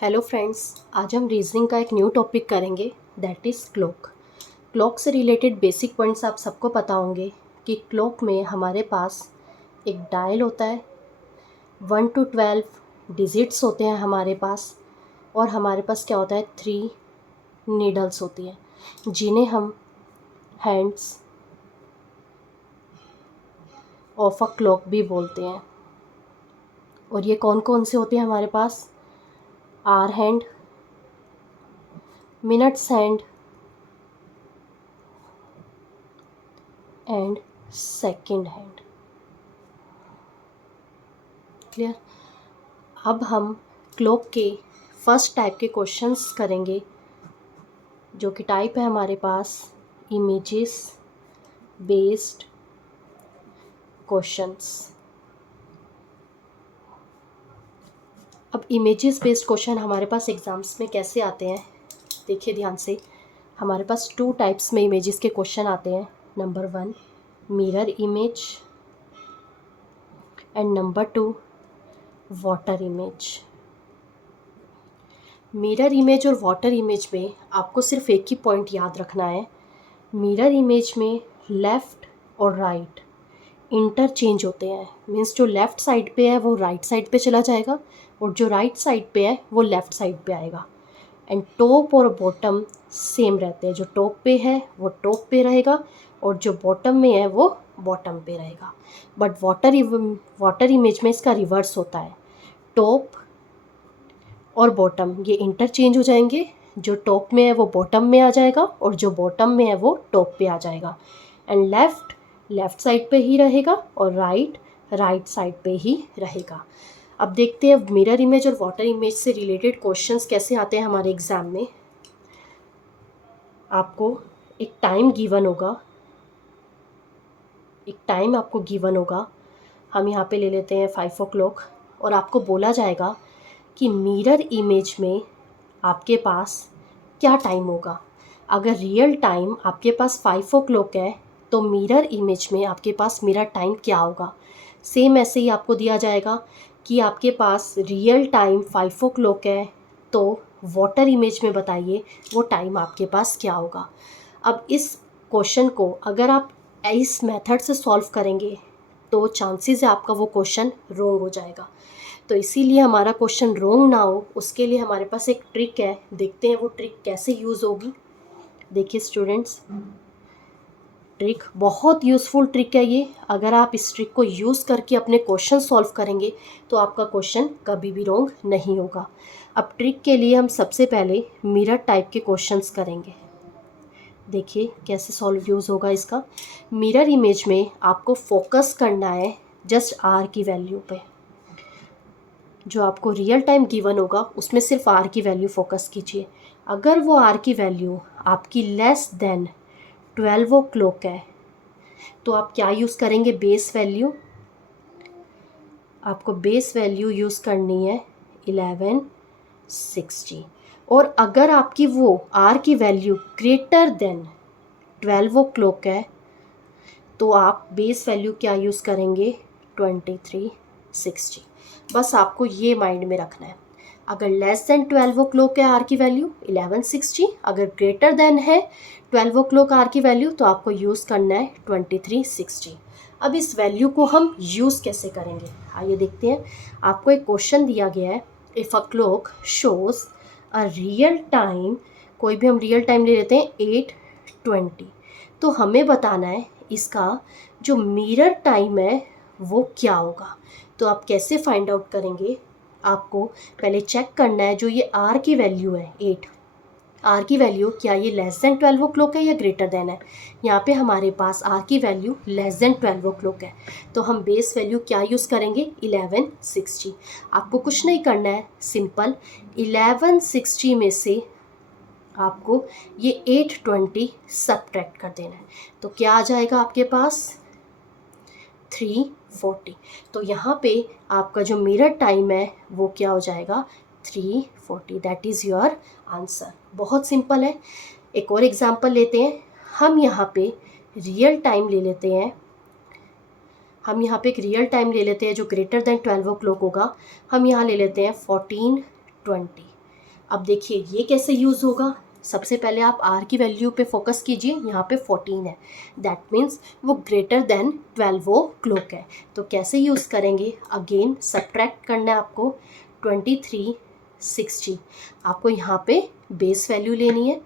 Hello friends, आज हम reasoning का एक न्यू टॉपिक करेंगे दैट इज़ क्लॉक। क्लॉक से रिलेटेड बेसिक पॉइंट्स आप सबको पता होंगे कि क्लॉक में हमारे पास एक डायल होता है, 1 to 12 डिजिट्स होते हैं हमारे पास, और हमारे पास क्या होता है 3 नीडल्स होती हैं जिन्हें हम हैंड्स ऑफ अ क्लॉक भी बोलते हैं। और ये कौन कौन से होते हैं हमारे पास? Hour hand, minutes hand and second hand. Clear? अब हम क्लॉक के फर्स्ट टाइप के क्वेश्चंस करेंगे, जो कि टाइप है हमारे पास इमेजेस बेस्ड क्वेश्चंस। अब इमेजेस बेस्ड क्वेश्चन हमारे पास एग्ज़ाम्स में कैसे आते हैं, देखिए ध्यान से। हमारे पास 2 टाइप्स में इमेजेस के क्वेश्चन आते हैं। Number 1 mirror image and number 2 water image. Mirror image और वाटर इमेज में आपको सिर्फ एक ही पॉइंट याद रखना है। मिरर इमेज में लेफ़्ट और राइट इंटरचेंज होते हैं, मीन्स जो लेफ़्ट साइड पे है वो राइट साइड पे चला जाएगा और जो राइट साइड पे है वो लेफ़्ट साइड पे आएगा। एंड टॉप और बॉटम सेम रहते हैं, जो टॉप पे है वो टॉप पे रहेगा और जो बॉटम में है वो बॉटम पे रहेगा। बट वाटर इमेज में इसका रिवर्स होता है, टॉप और बॉटम ये इंटरचेंज हो जाएंगे, जो टॉप में है वो बॉटम में आ जाएगा और जो बॉटम में है वो टॉप पे आ जाएगा। एंड लेफ़्ट साइड पे ही रहेगा और राइट साइड पे ही रहेगा। अब देखते हैं मिरर इमेज और वाटर इमेज से रिलेटेड क्वेश्चंस कैसे आते हैं हमारे एग्ज़ाम में। आपको एक टाइम आपको गिवन होगा। हम यहाँ पे ले लेते हैं 5 o'clock और आपको बोला जाएगा कि मिरर इमेज में आपके पास क्या टाइम होगा। अगर रियल टाइम आपके पास 5 o'clock है तो मिरर इमेज में आपके पास मिरर टाइम क्या होगा। सेम ऐसे ही आपको दिया जाएगा कि आपके पास रियल टाइम 5 o'clock है तो वाटर इमेज में बताइए वो टाइम आपके पास क्या होगा। अब इस क्वेश्चन को अगर आप इस मेथड से सॉल्व करेंगे तो चांसेस है आपका वो क्वेश्चन रॉन्ग हो जाएगा। तो इसीलिए हमारा क्वेश्चन रॉन्ग ना हो उसके लिए हमारे पास एक ट्रिक है, देखते हैं वो ट्रिक कैसे यूज़ होगी। देखिए स्टूडेंट्स, ट्रिक बहुत यूज़फुल ट्रिक है ये। अगर आप इस ट्रिक को यूज़ करके अपने क्वेश्चन सॉल्व करेंगे तो आपका क्वेश्चन कभी भी रॉन्ग नहीं होगा। अब ट्रिक के लिए हम सबसे पहले मिरर टाइप के क्वेश्चंस करेंगे। देखिए कैसे सॉल्व यूज़ होगा इसका। मिरर इमेज में आपको फोकस करना है जस्ट आर की वैल्यू पे। जो आपको रियल टाइम गिवन होगा उसमें सिर्फ आर की वैल्यू फोकस कीजिए। अगर वो आर की वैल्यू आपकी लेस देन 12 o'clock है तो आप क्या यूज़ करेंगे, बेस वैल्यू। आपको बेस वैल्यू यूज़ करनी है 1160। और अगर आपकी वो आर की वैल्यू ग्रेटर देन 12 o'clock है तो आप बेस वैल्यू क्या यूज़ करेंगे, 2360। बस आपको ये माइंड में रखना है। अगर लेस देन 12 o'clock है आर की वैल्यू 1160, अगर ग्रेटर देन है 12 o'clock आर की वैल्यू तो आपको यूज़ करना है 2360। अब इस वैल्यू को हम यूज़ कैसे करेंगे, आइए देखते हैं। आपको एक क्वेश्चन दिया गया है, if a clock shows a real time, कोई भी हम रियल टाइम ले लेते हैं 8:20, तो हमें बताना है इसका जो मिरर टाइम है वो क्या होगा। तो आप कैसे फाइंड आउट करेंगे, आपको पहले चेक करना है जो ये आर की वैल्यू है 8, आर की वैल्यू क्या ये लेस देन 12 o'clock है या ग्रेटर देन है। यहाँ पे हमारे पास आर की वैल्यू लेस देन 12 o'clock है तो हम बेस वैल्यू क्या यूज़ करेंगे, 1160। आपको कुछ नहीं करना है, सिंपल 1160 में से आपको ये 820 सब्ट्रैक्ट कर देना है तो क्या आ जाएगा आपके पास 340। तो यहाँ पे आपका जो मिरर टाइम है वो क्या हो जाएगा 340। That is your answer. बहुत सिंपल है। एक और एग्जांपल लेते हैं। हम यहाँ पे रियल टाइम ले लेते हैं, जो ग्रेटर देन 12 o'clock होगा। हम यहाँ ले लेते हैं 1420। अब देखिए ये कैसे यूज़ होगा। सबसे पहले आप आर की वैल्यू पे फोकस कीजिए, यहाँ पे 14 है, दैट मीन्स वो ग्रेटर देन 12 ओ क्लॉक है। तो कैसे यूज़ करेंगे, अगेन सब्ट्रैक्ट करना है आपको 2360। आपको यहाँ पे बेस वैल्यू लेनी है,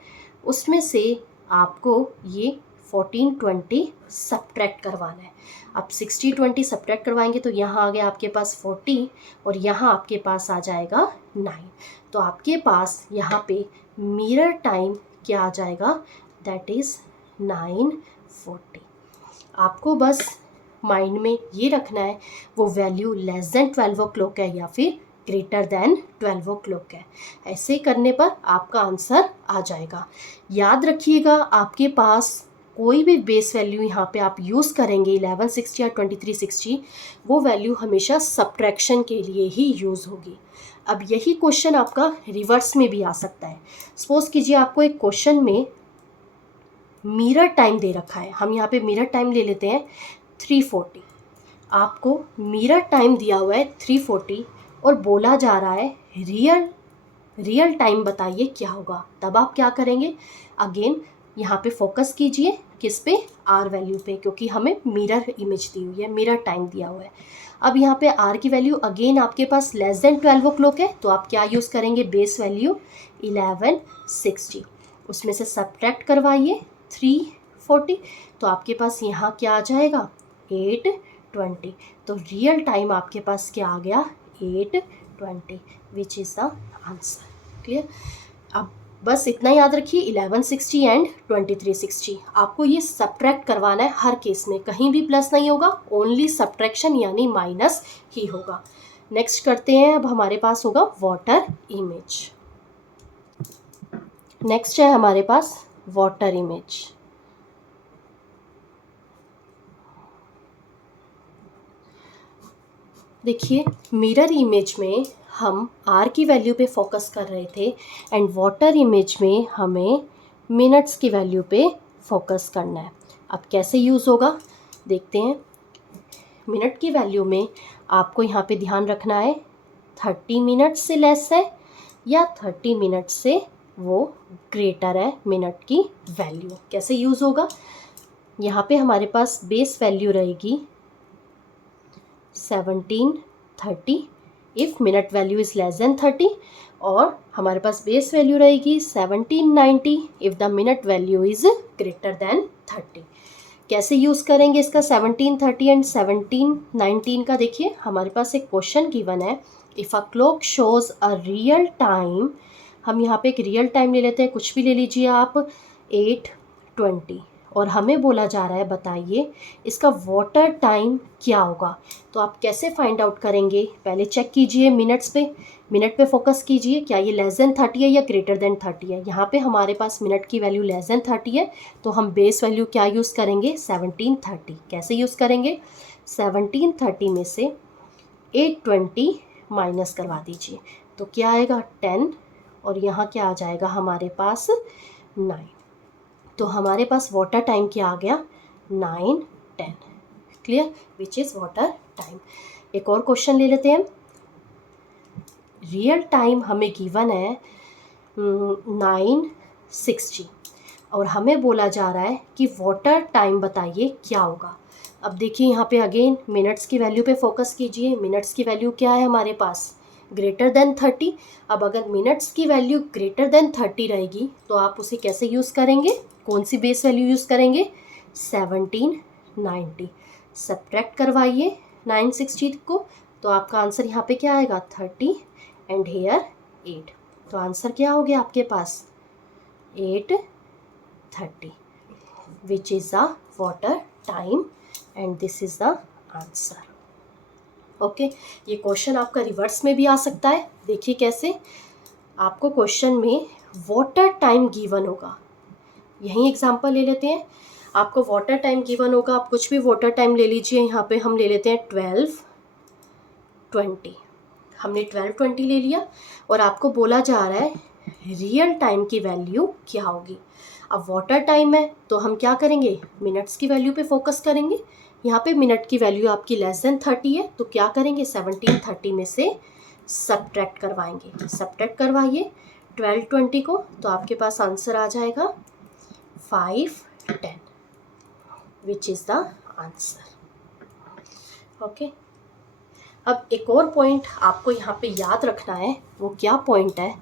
उसमें से आपको ये 1420 सब्ट्रैक्ट करवाना है। अब 60-20 सब्ट्रैक्ट करवाएंगे तो यहाँ आ गया आपके पास 40 और यहाँ आपके पास आ जाएगा 9। तो आपके पास यहाँ पे मिरर टाइम क्या आ जाएगा, दैट इज़ 9:40। आपको बस माइंड में ये रखना है वो वैल्यू लेस देन 12 ओ क्लॉक है या फिर ग्रेटर देन 12 ओ क्लॉक है। ऐसे करने पर आपका आंसर आ जाएगा। याद रखिएगा आपके पास कोई भी बेस वैल्यू यहाँ पे आप यूज़ करेंगे 1160 या 2360, वो वैल्यू हमेशा सब्ट्रैक्शन के लिए ही यूज़ होगी। अब यही क्वेश्चन आपका रिवर्स में भी आ सकता है। सपोज कीजिए आपको एक क्वेश्चन में मिरर टाइम दे रखा है, हम यहाँ पे मिरर टाइम ले लेते हैं 340। आपको मिरर टाइम दिया हुआ है 340 और बोला जा रहा है रियल टाइम बताइए क्या होगा। तब आप क्या करेंगे, अगेन यहाँ पे फोकस कीजिए, किस पे, आर वैल्यू पे, क्योंकि हमें मिरर इमेज दी हुई है, मिरर टाइम दिया हुआ है। अब यहाँ पे आर की वैल्यू अगेन आपके पास लेस देन 12 ओ क्लॉक है, तो आप क्या यूज़ करेंगे, बेस वैल्यू 1160, उसमें से सब्ट्रैक्ट करवाइए 340, तो आपके पास यहाँ क्या आ जाएगा 820। तो रियल टाइम आपके पास क्या आ गया 820, which is the answer. Clear. अब बस इतना याद रखिए 1160 एंड 2360 आपको ये सब्ट्रैक्ट करवाना है हर केस में, कहीं भी प्लस नहीं होगा, ओनली सब्ट्रैक्शन यानी माइनस ही होगा। नेक्स्ट करते हैं, अब हमारे पास होगा वाटर इमेज। नेक्स्ट है हमारे पास वाटर इमेज। देखिए मिरर इमेज में हम आर की वैल्यू पे फोकस कर रहे थे एंड वाटर इमेज में हमें मिनट्स की वैल्यू पे फोकस करना है। अब कैसे यूज़ होगा देखते हैं। मिनट की वैल्यू में आपको यहाँ पे ध्यान रखना है 30 मिनट से लेस है या 30 मिनट से वो ग्रेटर है मिनट की वैल्यू। कैसे यूज़ होगा, यहाँ पे हमारे पास बेस वैल्यू रहेगी 1730 if minute value is less than 30, और हमारे पास बेस वैल्यू रहेगी 1790 if the minute value is greater than 30। कैसे यूज़ करेंगे इसका 1730 एंड 1719 का, देखिए हमारे पास एक क्वेश्चन गिवन है, if a clock shows a real time, हम यहाँ पे एक रियल टाइम ले लेते हैं, कुछ भी ले लीजिए आप, 820, और हमें बोला जा रहा है बताइए इसका वाटर टाइम क्या होगा। तो आप कैसे फाइंड आउट करेंगे, पहले चेक कीजिए मिनट्स पे, मिनट पे फोकस कीजिए, क्या ये लेस देन 30 है या ग्रेटर देन 30 है। यहाँ पे हमारे पास मिनट की वैल्यू लेस देन 30 है, तो हम बेस वैल्यू क्या यूज़ करेंगे 1730। कैसे यूज़ करेंगे, 1730 में से 820 माइनस करवा दीजिए, तो क्या आएगा 10, और यहाँ क्या आ जाएगा हमारे पास 9। तो हमारे पास वाटर टाइम क्या आ गया 9:10। Clear, which is water time. एक और क्वेश्चन ले लेते हैं। रियल टाइम हमें गिवन है 960 और हमें बोला जा रहा है कि वाटर टाइम बताइए क्या होगा। अब देखिए यहाँ पे अगेन मिनट्स की वैल्यू पे फोकस कीजिए, मिनट्स की वैल्यू क्या है हमारे पास ग्रेटर देन 30। अब अगर मिनट्स की वैल्यू ग्रेटर देन 30 रहेगी तो आप उसे कैसे यूज़ करेंगे, कौन सी बेस वैल्यू यूज़ करेंगे 1790। सब्ट्रैक्ट करवाइए 960 को, तो आपका आंसर यहाँ पे क्या आएगा 30 एंड हेयर 8। तो आंसर क्या हो गया आपके पास 8:30, which is the water time and this is the answer. Okay, ये क्वेश्चन आपका रिवर्स में भी आ सकता है। देखिए कैसे, आपको क्वेश्चन में वाटर टाइम गिवन होगा, यही एग्जांपल ले लेते हैं। आपको वाटर टाइम गिवन होगा, आप कुछ भी वाटर टाइम ले लीजिए, यहाँ पे हम ले लेते हैं 12:20। हमने 12:20 ले लिया और आपको बोला जा रहा है रियल टाइम की वैल्यू क्या होगी। अब वाटर टाइम है तो हम क्या करेंगे, मिनट्स की वैल्यू पे फोकस करेंगे। यहाँ पे मिनट की वैल्यू आपकी लेस देन 30 है, तो क्या करेंगे 1730 में से सब्ट्रैक्ट करवाएंगे। सब्ट्रैक्ट करवाइए 12 20 को, तो आपके पास आंसर आ जाएगा 5 10, which is the answer. Okay, अब एक और पॉइंट आपको यहाँ पे याद रखना है। वो क्या पॉइंट है,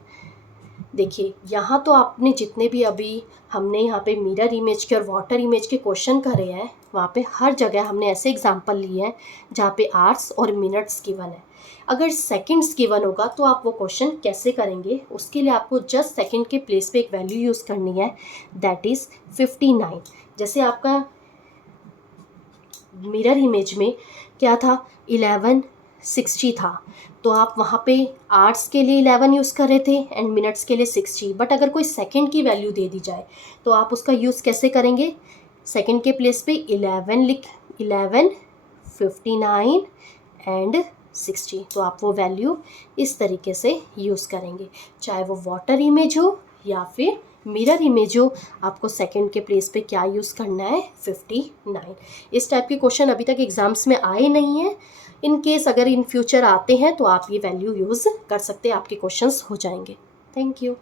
देखिए यहाँ तो आपने जितने भी अभी हमने यहाँ पे मिरर इमेज के और वाटर इमेज के क्वेश्चन करे हैं, वहाँ पे हर जगह हमने ऐसे एग्जांपल लिए हैं जहाँ पे आवर्स और मिनट्स गिवन है। अगर सेकंड्स गिवन होगा तो आप वो क्वेश्चन कैसे करेंगे, उसके लिए आपको जस्ट सेकंड के प्लेस पे एक वैल्यू यूज़ करनी है, दैट इज़ 59। जैसे आपका मिरर इमेज में क्या था, 1160 था, तो आप वहाँ पे आवर्स के लिए 11 यूज़ कर रहे थे एंड मिनट्स के लिए 60। बट अगर कोई सेकंड की वैल्यू दे दी जाए तो आप उसका यूज़ कैसे करेंगे, सेकंड के प्लेस पे 11 59 एंड 60, तो आप वो वैल्यू इस तरीके से यूज़ करेंगे। चाहे वो वाटर इमेज हो या फिर मिरर इमेज हो, आपको सेकंड के प्लेस पे क्या यूज़ करना है, 59। इस टाइप के क्वेश्चन अभी तक एग्जाम्स में आए नहीं हैं। इन केस अगर इन फ्यूचर आते हैं तो आप ये वैल्यू यूज़ कर सकते हैं, आपके क्वेश्चंस हो जाएंगे। Thank you.